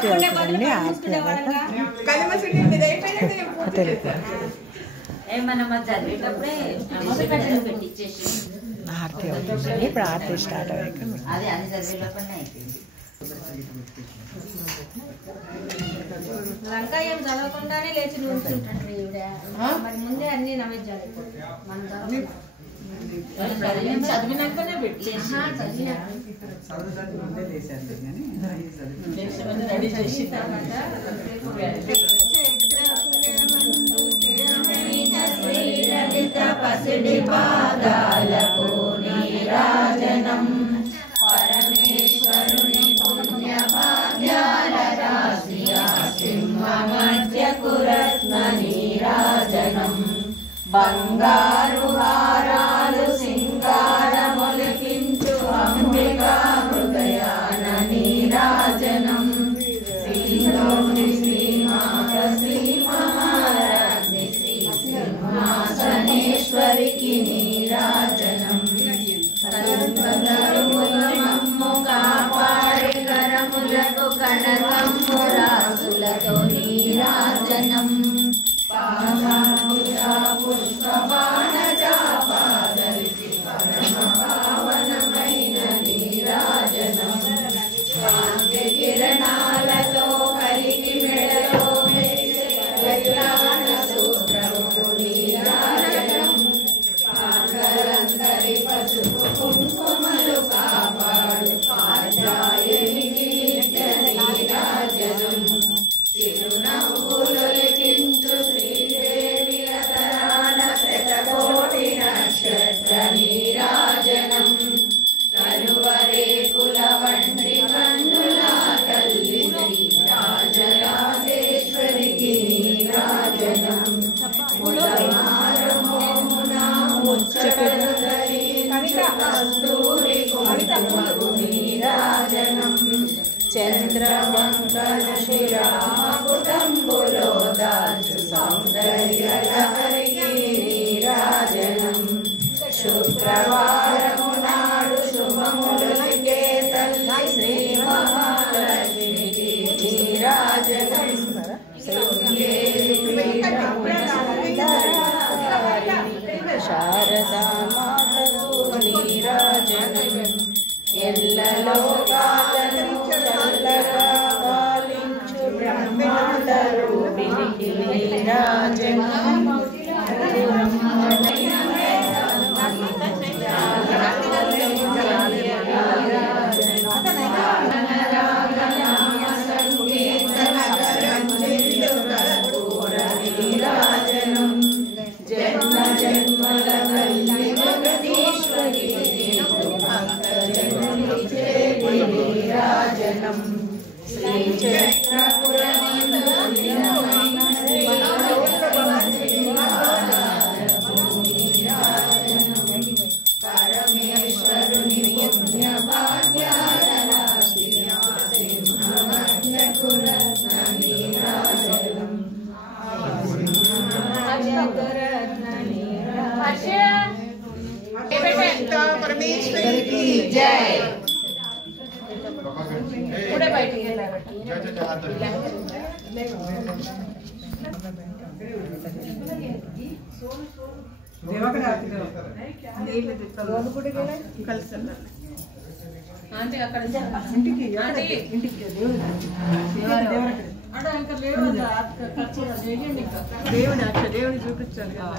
ఆర్తి అవుతుందండి. ఆర్తి ఆర్తి అవుతుందండి. ఇప్పుడు ఆర్తి స్టార్ట్ అయ్యాక లంకా ఏం చదవకుండానే లేచి నిల్చుంటాడు. మరి ముందే అన్ని నైవేద్యాలు చదివినాకనే పెట్టి పసిడి పాదాలకు నీరాజనం పరమేశ్వరుని పుణ్య భాగ్యాల రాశియా సింహ మధ్యకు రత్న నీరాజనం బంగారు హారాలు సింగారములికించు అంబికా హృదయాన నీరాజనం శ్రీలోని శ్రీమాత శ్రీ మహారాజ్ని శ్రీ సింహాసనేశ్వరికి నీరాజనం సర్వధర్మము కాపాడే కరములకు కనకము రాసులతో నీరాజనం పుష్పబాణ చాపాదలికి పరమ పావనమైన నీరాజనం కాంతి కిరణాలతో కలిగి మెడలో కళ్యాణ సూత్రము నీరాజనం పాండరందరి పసుపు కుంకుమలు కాపాడు కాజాయనికి నిత్య నీరాజనం చిరునవ్వులొలికించు శ్రీదేవి అతరాన శతకోటి నక్షత్ర నీరాజనం కనువరేకుల వంటి కన్నుల తల్లి శ్రీ రాజరాజేశ్వరికి నీరాజనం కస్తూరి కుంకుమకు నీరాజనం చంద్రమంగళ శ్రీరామకుటంబులో దాచు సౌందర్య లహరికి నీరాజనం శుక్రవారము నాడు శుభములకే తల్లి శ్రీ మహాలక్ష్మికి నీరాజనం శారదా మాతకు నీరాజనం ఎల్లలోకాలను చల్లగా పాలించు బ్రహ్మాండ రూపిణికి నీరాజనం జన్మ జన్మల తల్లి జగదీశ్వరి నీరాజనం పరమేశ్వరుని పుణ్య భాగ్యాల నీరాజనం परमेश्वरी जय దేవుని చూపించాలి కదా.